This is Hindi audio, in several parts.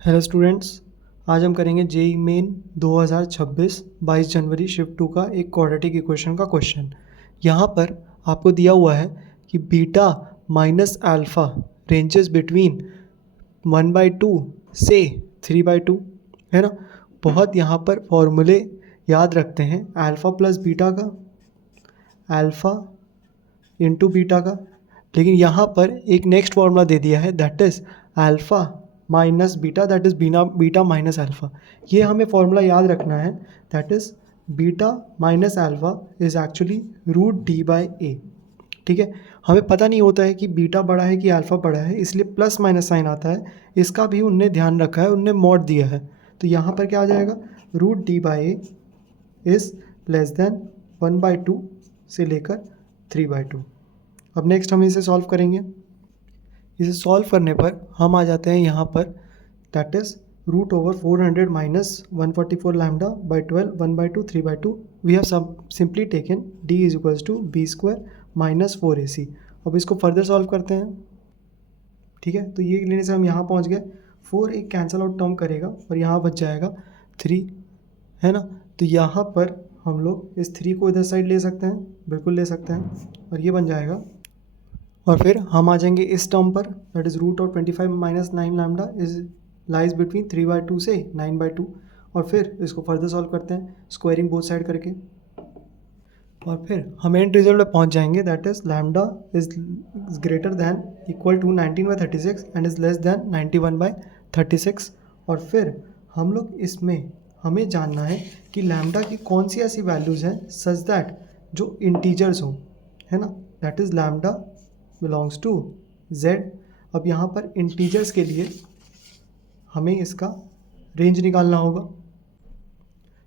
हेलो स्टूडेंट्स, आज हम करेंगे जेई मेन 2026 22 जनवरी शिफ्ट 2 का एक क्वाड्रेटिक इक्वेशन का क्वेश्चन। यहाँ पर आपको दिया हुआ है कि beta minus alpha ranges between 1/2 से 3/2 है ना। बहुत यहाँ पर फॉर्मूले याद रखते हैं, अल्फ़ा प्लस बीटा का, अल्फ़ा इंटू बीटा का। लेकिन यहाँ पर एक नेक्स्ट फॉर्मूला दे दिया है, that is alpha minus beta, that is beta minus alpha. ये हमें फॉर्मूला याद रखना है, that is beta minus alpha is actually root D by A. ठीक है, हमें पता नहीं होता है कि बीटा बड़ा है कि अल्फ़ा बड़ा है, इसलिए प्लस माइनस साइन आता है। इसका भी उनने ध्यान रखा है, उनने मॉड दिया है। तो यहाँ पर क्या आ जाएगा, root D by A is less than 1/2 से लेकर 3/2। अब नेक्स्ट हम इसे सॉल्व करेंगे। इसे सॉल्व करने पर हम आ जाते हैं यहाँ पर, that is root over 400 minus 144 lambda by 12 1/2 3/2। We have simply taken d is equals to B square minus 4ac। अब इसको फर्दर सॉल्व करते हैं। ठीक है, तो ये लेने से हम यहाँ पहुँच गए। 4 एक कैंसल आउट टर्म करेगा और यहाँ बच जाएगा 3, है ना। तो यहाँ पर हम लोग इस 3 को इधर साइड ले सकते हैं, बिल्कुल ले सकते हैं, और ये बन जाएगा। और फिर हम आ जाएंगे इस टर्म पर, that is root of 25 minus 9 lambda is lies between 3/2 से 9/2। और फिर इसको फर्दर सॉल्व करते हैं स्क्वायरिंग बोथ साइड करके, और फिर हम एंड रिजल्ट में पहुंच जाएंगे, that is lambda is greater than equal to 19/36 and is less than 91/36। और फिर हम लोग इसमें हमें जानना है कि लैम्डा की कौन सी ऐसी वैल्यूज़ हैं सच दैट जो इंटीजर्स हों, है ना, that is lambda belongs to z। अब यहाँ पर इंटीजर्स के लिए हमें इसका रेंज निकालना होगा।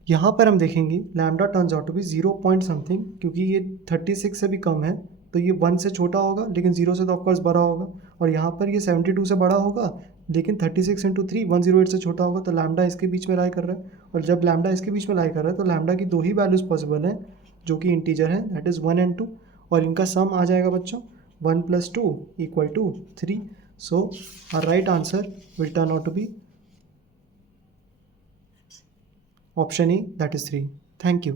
यहाँ पर हम देखेंगे lambda turns out to be 0 point something, क्योंकि ये 36 से भी कम है, तो ये 1 से छोटा होगा, लेकिन 0 से तो ऑफकोर्स बड़ा होगा। और यहाँ पर ये 72 से बड़ा होगा, लेकिन 36 इंटू 3 108 से छोटा होगा। तो लैम्डा इसके बीच में लाई कर रहा है, और जब लैम्डा इसके बीच में लाई कर रहा है तो लैम्डा की दो ही वैल्यूज़ पॉसिबल हैं जो कि इंटीजर हैं, दैट इज़ 1 and 2, और इनका सम आ जाएगा बच्चों 1 + 2 = 3। So our right answer will turn out to be option A, that is 3. Thank you.